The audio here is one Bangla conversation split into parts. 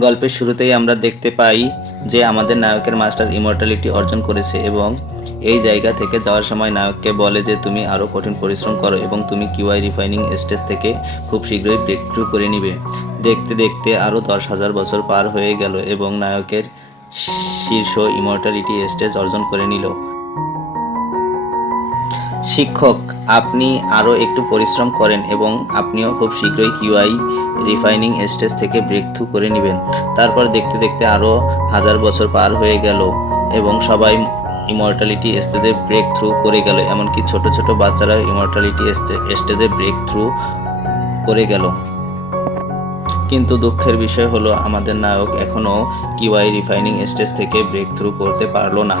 গল্পের শুরুতেই আমরা দেখতে পাই যে আমাদের নায়কের মাস্টার ইমর্টালিটি অর্জন করেছে এবং এই জায়গা থেকে যাওয়ার সময় নায়ককে বলে যে, তুমি আরও কঠিন পরিশ্রম করো এবং তুমি কিউআই রিফাইনিং স্টেজ থেকে খুব শীঘ্রই ব্রেক থ্রু করে নিবে। দেখতে দেখতে আরও দশ হাজার বছর পার হয়ে গেল এবং নায়কের শীর্ষ ইমর্টালিটি স্টেজ অর্জন করে নিল। শিক্ষক, আপনি আরও একটু পরিশ্রম করেন এবং আপনিও খুব শীঘ্রই কিউআই রিফাইনিং স্টেজ থেকে ব্রেক থ্রু করে নেবেন। তারপর দেখতে দেখতে আরও হাজার বছর পার হয়ে গেল এবং সবাই ইমর্টালিটি স্টেজে ব্রেক থ্রু করে গেল, এমনকি ছোট ছোট বাচ্চারা ইমর্টালিটি স্টেজে ব্রেক থ্রু করে গেল। কিন্তু দুঃখের বিষয় হলো, আমাদের নায়ক এখনও কিউআই রিফাইনিং স্টেজ থেকে ব্রেক থ্রু করতে পারল না।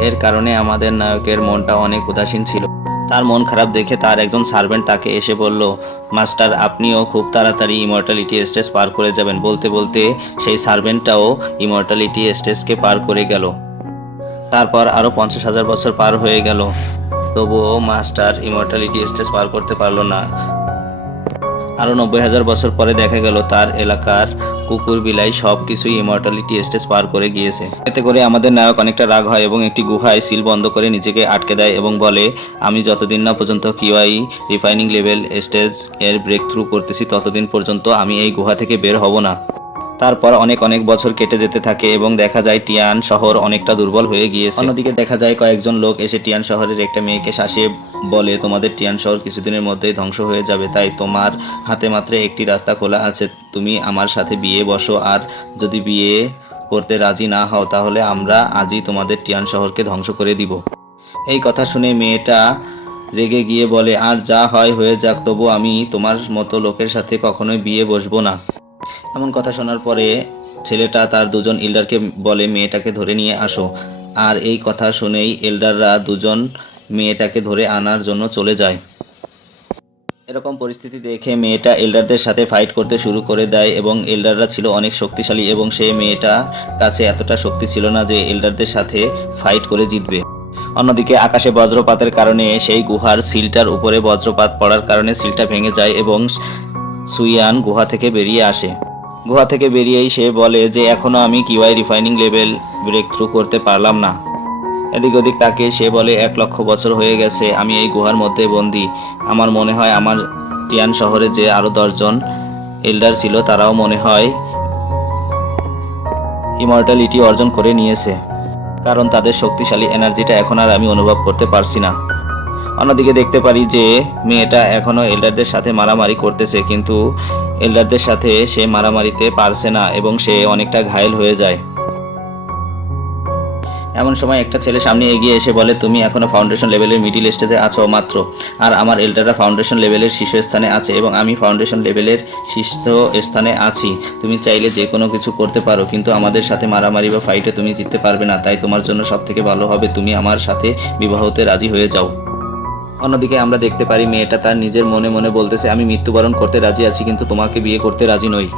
এর কারণে আমাদের নায়কের মনটা অনেক উদাসীন ছিল। তার মন খারাপ দেখে তার একজন সার্ভেন্ট তাকে এসে বলল, মাস্টার, আপনিও খুব তাড়াতাড়ি ইমর্টালিটি স্টেজ পার করে যাবেন। বলতে বলতে সেই সার্ভেন্টটাও ইমর্টালিটি স্টেজকে পার করে গেল। তারপর আরও পঞ্চাশ হাজার বছর পার হয়ে গেল। তবুও মাস্টার ইমর্টালিটি স্টেজ পার করতে পারল না। আরও নব্বই হাজার বছর পরে দেখা গেল তার এলাকার কুকুর, বিলাই সব কিছুই ইমর্টালিটি স্টেজ পার করে গিয়েছে। এতে করে আমাদের নায়ক অনেকটা রাগ হয় এবং একটি গুহায় সিল বন্ধ করে নিজেকে আটকে দেয় এবং বলে, আমি যতদিন না পর্যন্ত কিউআই রিফাইনিং লেভেল স্টেজের ব্রেক থ্রু করতেছি, ততদিন পর্যন্ত আমি এই গুহা থেকে বের হব না। তারপর অনেক অনেক বছর কেটে যেতে থাকে এবং দেখা যায় টিয়ান শহর অনেকটা দুর্বল হয়ে গিয়েছে। অন্যদিকে দেখা যায় কয়েকজন লোক এসে টিয়ান শহরের একটা মেয়েকে শাসিয়ে বলে, তোমাদের টিয়ান শহর কিছুদিনের মধ্যেই ধ্বংস হয়ে যাবে, তাই তোমার হাতে মাত্র একটি রাস্তা খোলা আছে। তুমি আমার সাথে বিয়ে বসো, আর যদি বিয়ে করতে রাজি না হও, তাহলে আমরা আজই তোমাদের টিয়ান শহরকে ধ্বংস করে দিব। এই কথা শুনে মেয়েটা রেগে গিয়ে বলে, আর যা হয় হয়ে যাক, তবু আমি তোমার মতো লোকের সাথে কখনোই বিয়ে বসবো না। এমন কথা শোনার পরে ছেলেটা তার দুজন এল্ডারকে বলে, মেয়েটাকে ধরে নিয়ে আসো। আর এই কথা শুনেই এল্ডাররা দুজন মেয়েটাকে ধরে আনার জন্য চলে যায়। এরকম পরিস্থিতি দেখে মেয়েটা এল্ডারদের সাথে ফাইট করতে শুরু করে দেয় এবং এল্ডাররা ছিল অনেক শক্তিশালী এবং সে মেয়েটা কাছে এতটা শক্তি ছিল না যে এল্ডারদের সাথে ফাইট করে জিতবে। অন্যদিকে আকাশে বজ্রপাতের কারণে সেই গুহার সিলটার উপরে বজ্রপাত পড়ার কারণে সিলটা ভেঙে যায় এবং সুইয়ান গুহা থেকে বেরিয়ে আসে। গুহা থেকে বেরিয়েই সে বলে যে, এখনও আমি QI refining level break through করতে পারলাম না। এদিক ওদিক তাকে সে বলে, এক লক্ষ বছর হয়ে গেছে, আমি এই গুহার মধ্যে বন্দি। আমার মনে হয় আমার টিয়ান শহরে যে আরও দশজন এল্ডার ছিল, তারাও মনে হয় ইমর্টালিটি অর্জন করে নিয়েছে। কারণ তাদের শক্তিশালী এনার্জিটা এখন আর আমি অনুভব করতে পারছি না। অন্যদিকে দেখতে পারি যে মেয়েটা এখনও এল্ডারদের সাথে মারামারি করতেছে, কিন্তু এল্ডারদের সাথে সে মারামারিতে পারছে না এবং সে অনেকটা ঘায়েল হয়ে যায়। এমন সময় একটা ছেলে সামনে এগিয়ে এসে বলে, তুমি এখনও ফাউন্ডেশন লেভেলের মিডিল স্টেজে আছো মাত্র, আর আমার এল্ডাররা ফাউন্ডেশন লেভেলের শীর্ষস্থানে আছে এবং আমি ফাউন্ডেশন লেভেলের শীর্ষ স্থানে আছি। তুমি চাইলে যে কোনো কিছু করতে পারো, কিন্তু আমাদের সাথে মারামারি বা ফাইটে তুমি জিততে পারবে না, তাই তোমার জন্য সব থেকে ভালো হবে তুমি আমার সাথে বিবাহতে রাজি হয়ে যাও। অন্যদিকে আমরা দেখতে পারি মেয়েটা তার নিজের মনে মনে বলতেছে, আমি মৃত্যুবরণ করতে রাজি আছি, কিন্তু তোমাকে বিয়ে করতে রাজি নই।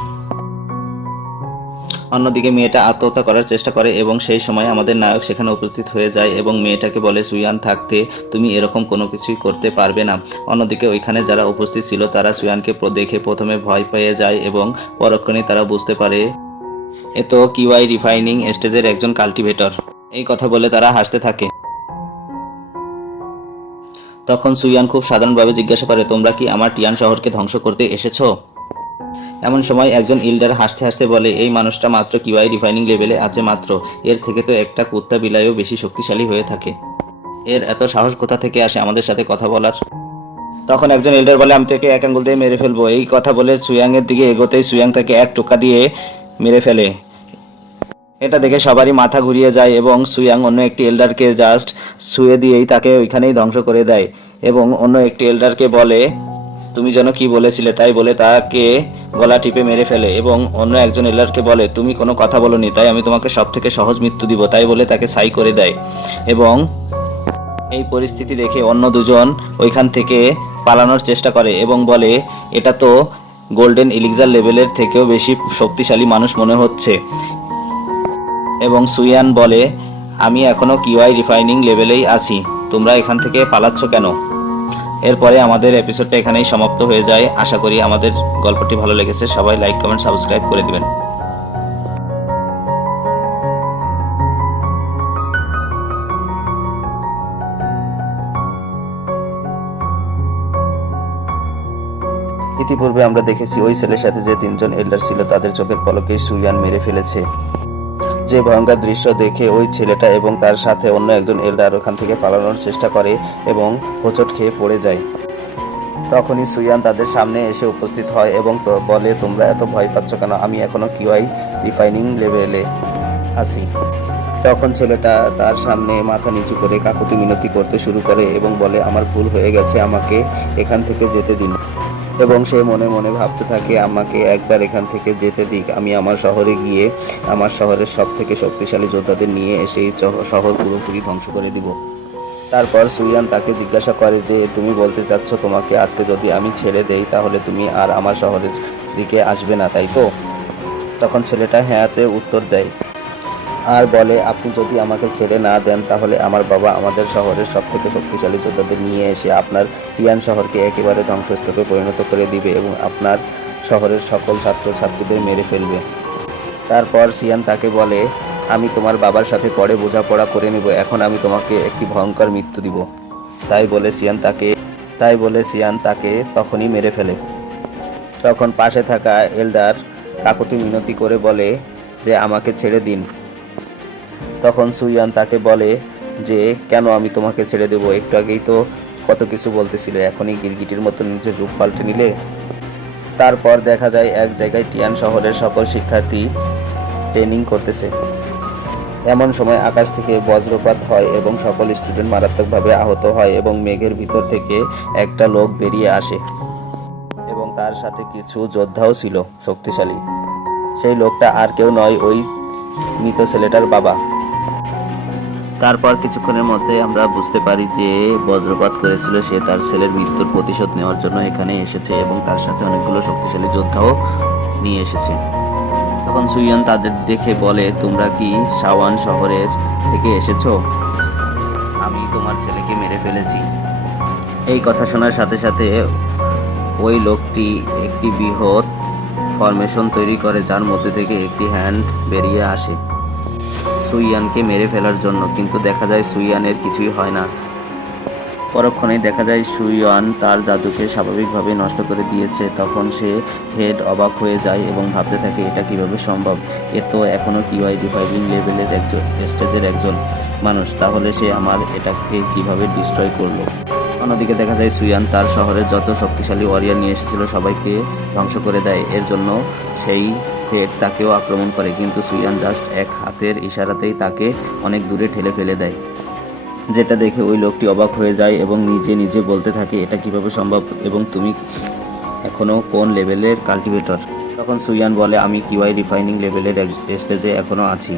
অন্যদিকে মেয়েটা আত্মহত্যা করার চেষ্টা করে এবং সেই সময় আমাদের নায়ক সেখানে উপস্থিত হয়ে যায় এবং মেয়েটাকে বলে, সুয়ান, থাকতে তুমি এরকম কোনো কিছুই করতে পারবে না। অন্যদিকে ওইখানে যারা উপস্থিত ছিল, তারা সুয়ানকে দেখে প্রথমে ভয় পেয়ে যায় এবং পরক্ষণে তারা বুঝতে পারে, এ তো কিউআই রিফাইনিং স্টেজের একজন কাল্টিভেটর। এই কথা বলে তারা হাসতে থাকে। তখন সুইয়ান খুব সাধারণভাবে জিজ্ঞাসা করে, তোমরা কি আমার টিয়ান শহরকে ধ্বংস করতে এসেছ? এমন সময় একজন ইল্ডার হাসতে হাসতে বলে, এই মানুষটা মাত্র কিউআই রিফাইনিং লেভেলে আছে মাত্র। এর থেকে তো একটা কুত্তা বিলাইও বেশি শক্তিশালী হয়ে থাকে। এর এত সাহস কোথা থেকে আসে আমাদের সাথে কথা বলার? তখন একজন এল্ডার বলে, আমি তোকে এক আঙ্গুল দিয়ে মেরে ফেলব। এই কথা বলে সুয়াং এর দিকে এগোতেই সুয়াং তাকে এক টোকা দিয়ে মেরে ফেলে। এটা দেখে সবারই মাথা ঘুরিয়ে যায় এবং সুয়াং অন্য একটি এল্ডারকে জাস্ট শুয়ে দিয়েই তাকে ওইখানেই ধ্বংস করে দেয়। এবং অন্য একটি এল্ডারকে বলে, তুমি যেন কি বলেছিলে তাই বলে তাকে গলা টিপে মেরে ফেলে। এবং অন্য একজন এল্ডারকে বলে, তুমি কোনো কথা বলনি তাই আমি তোমাকে সব থেকে সহজ মৃত্যু দিব। তাই বলে তাকে সাই করে দেয়। এবং এই পরিস্থিতি দেখে অন্য দুজন ওইখান থেকে পালানোর চেষ্টা করে এবং বলে, এটা তো গোল্ডেন ইলিক্সার লেভেলের থেকেও বেশি শক্তিশালী মানুষ মনে হচ্ছে। এবং সুইয়ান বলে, আমি এখনও কিউআই রিফাইনিং লেভেলেই আছি। তোমরা এখান থেকে পালাচ্ছ কেন? এরপরে আমাদের এপিসোডটা এখানেই সমাপ্ত হয়ে যায়। আশা করি আমাদের গল্পটি ভালো লেগেছে। সবাই লাইক কমেন্ট সাবস্ক্রাইব করে দিবেন। ইতিপূর্বে আমরা দেখেছি ওই ছেলের সাথে যে তিনজন এল্ডার ছিল, তাদের চোখের পলকে সুইয়ান মেরে ফেলেছে। যে ভয়ঙ্কর দৃশ্য দেখে ওই ছেলেটা এবং তার সাথে অন্য একজন এল্ডার ওখান থেকে পালানোর চেষ্টা করে এবং হোঁচট খেয়ে পড়ে যায়। তখনই সুইয়ান তাদের সামনে এসে উপস্থিত হয় এবং বলে, তোমরা এত ভয় পাচ্ছ কেন? আমি এখনও কিউআই রিফাইনিং লেভেলে আছি। তখন ছেলেটা তার সামনে মাথা নিচু করে কাকুতি মিনতি করতে শুরু করে এবং বলে, আমার ভুল হয়ে গেছে, আমাকে এখান থেকে যেতে দিন। এবং সে মনে মনে ভাবতে থাকে, আমাকে একবার এখান থেকে যেতে দিক। আমি আমার শহরে গিয়ে আমার শহরের সব থেকে শক্তিশালী যোদ্ধাদের নিয়ে এসে শহর পুরোপুরি ধ্বংস করে দিব। তারপর সুইয়ান তাকে জিজ্ঞাসা করে যে, তুমি বলতে চাচ্ছ তোমাকে আজকে যদি আমি ছেড়ে দেই, তাহলে তুমি আর আমার শহরের দিকে আসবে না, তাই তো? তখন ছেলেটা হ্যাঁতে উত্তর দেয় আর বলে, আপনি যদি আমাকে ছেড়ে না দেন, তাহলে আমার বাবা আমাদের শহরের সব থেকে শক্তিশালী যোদ্ধাদের নিয়ে এসে আপনার টিয়ান শহরকে একেবারে ধ্বংসস্তূপে পরিণত করে দিবে এবং আপনার শহরের সকল ছাত্রছাত্রীদের মেরে ফেলবে। তারপর সিয়ান তাকে বলে, আমি তোমার বাবার সাথে পরে বোঝাপড়া করে নেব, এখন আমি তোমাকে একটি ভয়ঙ্কর মৃত্যু দিব। তাই বলে সিয়ান তাকে, তাই বলে সিয়ান তাকে তখনই মেরে ফেলে। তখন পাশে থাকা এল্ডার কাকুতি মিনতি করে বলে যে, আমাকে ছেড়ে দিন। তখন সুইয়ান তাকে বলে যে, কেন আমি তোমাকে ছেড়ে দেবো? একটু আগেই তো কত কিছু বলতেছিলে, এখনই গিরগিটির মতো নিজের রূপ পাল্টে নিলে। তারপর দেখা যায় এক জায়গায় টিয়ান শহরের সকল শিক্ষার্থী ট্রেনিং করতেছে। এমন সময় আকাশ থেকে বজ্রপাত হয় এবং সকল স্টুডেন্ট মারাত্মকভাবে আহত হয় এবং মেঘের ভিতর থেকে একটা লোক বেরিয়ে আসে এবং তার সাথে কিছু যোদ্ধাও ছিল শক্তিশালী। সেই লোকটা আর কেউ নয়, ওই মৃত ছেলেটার বাবা। তারপর কিছুক্ষণের মধ্যে আমরা বুঝতে পারি যে বজ্রপাত করেছিল সে তার ছেলের মৃত্যুর প্রতিশোধ নেওয়ার জন্য এখানে এসেছে এবং তার সাথে অনেকগুলো শক্তিশালী যোদ্ধাও নিয়ে এসেছে। তখন সুইয়ান তাদের দেখে বলে, তোমরা কি সাওয়ান শহরের থেকে এসেছ? আমি তোমার ছেলেকে মেরে ফেলেছি। এই কথা শোনার সাথে সাথে ওই লোকটি একটি বৃহৎ ফরমেশন তৈরি করে, যার মধ্যে থেকে একটি হ্যান্ড বেরিয়ে আসে। সুইয়ানকে মেরে ফেলার জন্য, কিন্তু দেখা যায় সুইয়ানের কিছুই হয় না। পরক্ষণেই দেখা যায় সুইয়ান তার জাদুকে স্বাভাবিকভাবে নষ্ট করে দিয়েছে, তখন সে হেড অবাক হয়ে যায় এবং ভাবতে থাকে, এটা কীভাবে সম্ভব? এ তো এখনও কিউআই ডিফাইভিং লেভেলের একজন, স্টেজের একজন মানুষ, তাহলে সে আমার এটাকে কীভাবে ডিস্ট্রয় করল? অন্যদিকে দেখা যায় সুয়ান তার শহরের যত শক্তিশালী ওয়ারিয়ার নিয়ে এসেছিল, সবাইকে ধ্বংস করে দেয়। এর জন্য সেই হেড তাকেও আক্রমণ করে, কিন্তু সুয়ান জাস্ট এক হাতের ইশারাতেই তাকে অনেক দূরে ঠেলে ফেলে দেয়। যেটা দেখে ওই লোকটি অবাক হয়ে যায় এবং নিজে নিজে বলতে থাকে, এটা কীভাবে সম্ভব এবং তুমি এখনও কোন লেভেলের কাল্টিভেটর? তখন সুয়ান বলে, আমি কিউআই রিফাইনিং লেভেলের স্টেজে এখনও আছি।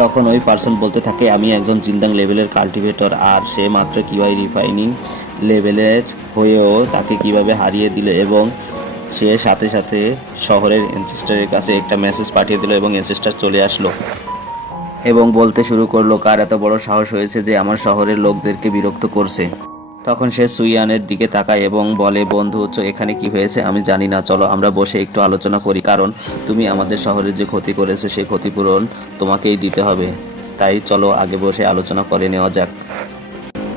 তখন ওই পার্সন বলতে থাকে, আমি একজন জিন্দাং লেভেলের কাল্টিভেটর আর সে মাত্র কিউআই রিফাইনিং লেভেলের হয়েও তাকে কীভাবে হারিয়ে দিল এবং সে সাথে সাথে শহরের এনসেস্টারের কাছে একটা মেসেজ পাঠিয়ে দিল এবং এনসেস্টার চলে আসলো এবং বলতে শুরু করল, কার এত বড় সাহস হয়েছে যে আমার শহরের লোকদেরকে বিরক্ত করছে? তখন সে সুইয়ানের দিকে তাকায় এবং বলে, বন্ধু হচ্ছে এখানে কি হয়েছে আমি জানি না, চলো আমরা বসে একটু আলোচনা করি, কারণ তুমি আমাদের শহরের যে ক্ষতি করেছ সেই ক্ষতিপূরণ তোমাকেই দিতে হবে। তাই চলো আগে বসে আলোচনা করে নেওয়া যাক।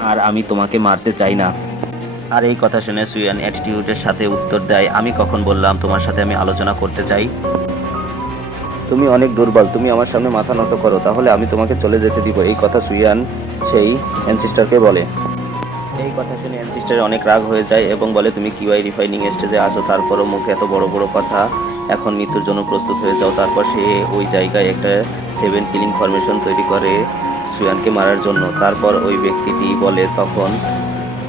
আর আমি তোমাকে মারতে চাই না। আর এই কথা শুনে সুইয়ান অ্যাটিটিউডের সাথে উত্তর দেয়, আমি কখন বললাম তোমার সাথে আমি আলোচনা করতে চাই? তুমি অনেক দুর্বল, তুমি আমার সামনে মাথা নত করো, তাহলে আমি তোমাকে চলে যেতে দিব। এই কথা সুইয়ান সেই অ্যানসিস্টারকে বলে। এই কথা শুনে অ্যানসিস্টার অনেক রাগ হয়ে যায় এবং বলে, তুমি কিউআই রিফাইনিং স্টেজে আসো তারপরও মুখে এত বড় বড় কথা। এখন মৃত্যুর জন্য প্রস্তুত হয়ে যাও। তারপর সে ওই জায়গায় একটা সেভেন কিলিং ফরমেশন তৈরি করে সুয়ানকে মারার জন্য। তারপর ওই ব্যক্তিটি বলে, তখন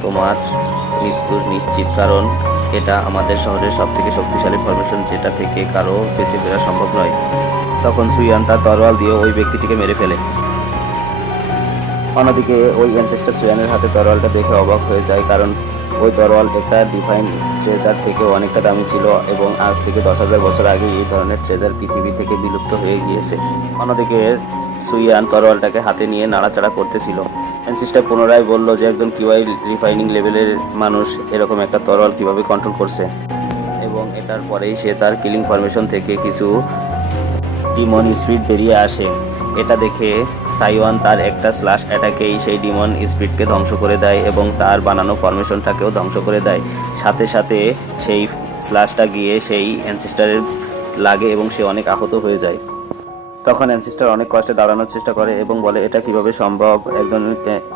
তোমার মৃত্যুর নিশ্চিত কারণ, এটা আমাদের শহরের সব থেকে শক্তিশালী ফরমেশন যেটা থেকে কারও বেঁচে ফেরা সম্ভব নয়। তখন সুয়ান তার তরোয়াল দিয়ে ওই ব্যক্তিটিকে মেরে ফেলে। অন্যদিকে ওই অ্যানসেস্টার সুয়ানের হাতে তরোয়ালটা দেখে অবাক হয়ে যায় কারণ ওই তরোয়াল একটা ডিফাইন ট্রেজার থেকে অনেকটা দামি ছিল এবং আজ থেকে দশ হাজার বছর আগে এই ধরনের ট্রেজার পৃথিবী থেকে বিলুপ্ত হয়ে গিয়েছে। অন্যদিকে সুইয়ান তরোয়ালটাকে হাতে নিয়ে নাড়াচাড়া করতেছিল। অ্যানসিস্টার পুনরায় বলল যে একজন কিউআই রিফাইনিং লেভেলের মানুষ এরকম একটা তরোয়াল কীভাবে কন্ট্রোল করছে। এবং এটার পরেই সে তার কিলিং ফরমেশন থেকে কিছু ডিমন স্পিড বেরিয়ে আসে। এটা দেখে সাইওয়ান তার একটা স্ল্যাশ অ্যাটাকেই সেই ডিমন স্পিডকে ধ্বংস করে দেয় এবং তার বানানো ফরমেশনটাকেও ধ্বংস করে দেয়। সাথে সাথে সেই স্ল্যাশটা গিয়ে সেই অ্যানসিস্টারের লাগে এবং সে অনেক আহত হয়ে যায়। তখন অ্যানসিস্টার অনেক কষ্টে দাঁড়ানোর চেষ্টা করে এবং বলে, এটা কীভাবে সম্ভব? একজন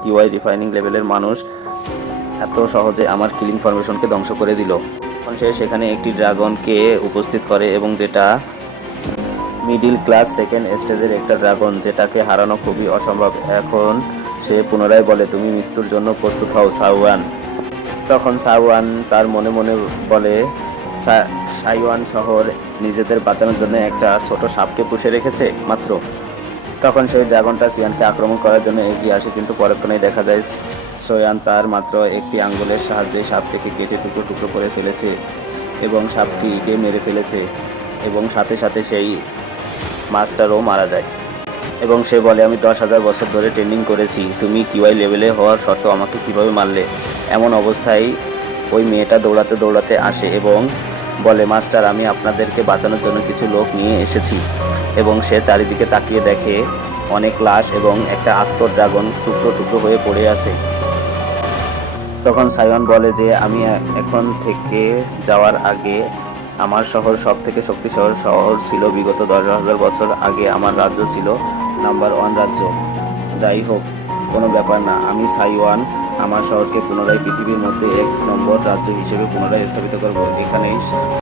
কিউআই রিফাইনিং লেভেলের মানুষ এত সহজে আমার কিলিং ফরমেশনকে ধ্বংস করে দিল। তখন সে সেখানে একটি ড্রাগনকে উপস্থিত করে এবং যেটা মিডিল ক্লাস সেকেন্ড স্টেজের একটা ড্রাগন যেটাকে হারানো খুবই অসম্ভব। এখন সে পুনরায় বলে, তুমি মৃত্যুর জন্য প্রস্তুত হও সাওয়ান তখন সাওয়ান তার মনে মনে বলে সাইওয়ান শহর নিজেদের বাঁচানোর জন্য একটা ছোট সাপকে পুষে রেখেছে, মাত্র। তখন সেই ড্রাগনটা সিয়ানকে আক্রমণ করার জন্য এগিয়ে আসে, কিন্তু পরক্ষণেই দেখা যায় সোয়ান তার মাত্র একটি আঙ্গুলের সাহায্যে সাপটিকে কেটে টুকরো টুকরো করে ফেলেছে এবং সাপটিকে মেরে ফেলেছে এবং সাথে সাথে সেই মাস্টারও মারা যায়। এবং সে বলে, আমি দশ হাজার বছর ধরে ট্রেনিং করেছি, তুমি কিউআই লেভেলে হওয়ার সত্ত্বেও আমাকে কীভাবে মারলে? এমন অবস্থায় ওই মেয়েটা দৌড়াতে দৌড়াতে আসে এবং বলে, মাস্টার, আমি আপনাদেরকে বাঁচানোর জন্য কিছু লোক নিয়ে এসেছি। এবং সে চারিদিকে তাকিয়ে দেখে অনেক লাশ এবং একটা আস্ত ড্রাগন টুকরো টুকরো হয়ে পড়ে আছে। তখন সাইওয়ান বলে যে, আমি এখন থেকে যাওয়ার আগে আমার শহর সব থেকে শক্তিশালী শহর ছিল। বিগত দশ হাজার বছর আগে আমার রাজ্য ছিল নাম্বার ওয়ান রাজ্য। যাই হোক কোনো ব্যাপার না। আমি সাইওয়ান। আমার শহরকে পুনরায় পৃথিবীর মধ্যে এক নম্বর রাজ্য হিসেবে পুনরায় স্থাপিত করব। এখানেই